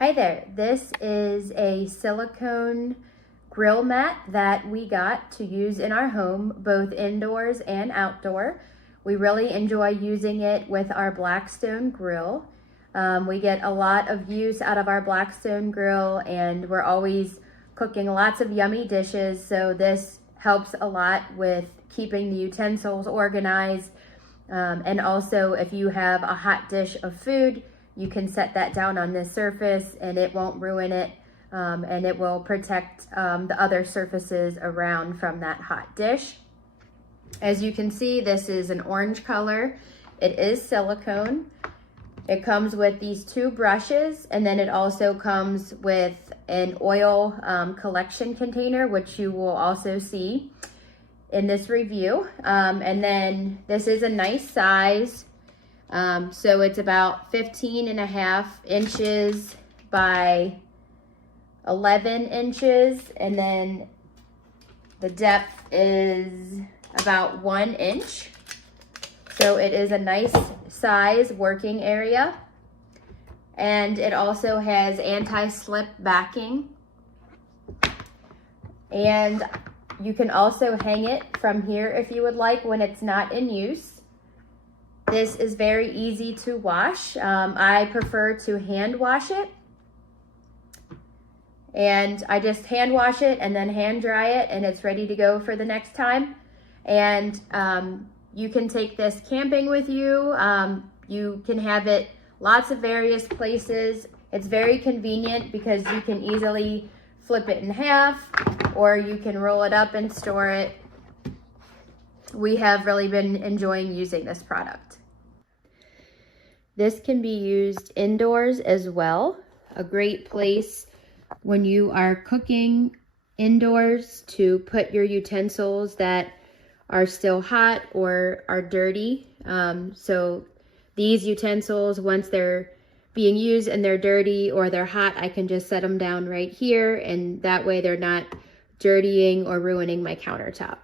Hi there, this is a silicone grill mat that we got to use in our home, both indoors and outdoor. We really enjoy using it with our Blackstone grill. We get a lot of use out of our Blackstone grill, and we're always cooking lots of yummy dishes, so this helps a lot with keeping the utensils organized. And also, if you have a hot dish of food, you can set that down on this surface and it won't ruin it, and it will protect the other surfaces around from that hot dish. As you can see, this is an orange color. It is silicone. It comes with these two brushes, and then it also comes with an oil collection container, which you will also see in this review. And then this is a nice size. So it's about 15.5 inches by 11 inches, and then the depth is about 1 inch. So it is a nice size working area, and it also has anti-slip backing, and you can also hang it from here if you would like when it's not in use. This is very easy to wash. I prefer to hand wash it. And I just hand wash it and then hand dry it, and it's ready to go for the next time. And you can take this camping with you. You can have it lots of various places. It's very convenient because you can easily flip it in half, or you can roll it up and store it. We have really been enjoying using this product. This can be used indoors as well. A great place when you are cooking indoors to put your utensils that are still hot or are dirty. So these utensils, once they're being used and they're dirty or they're hot, I can just set them down right here, and that way they're not dirtying or ruining my countertop.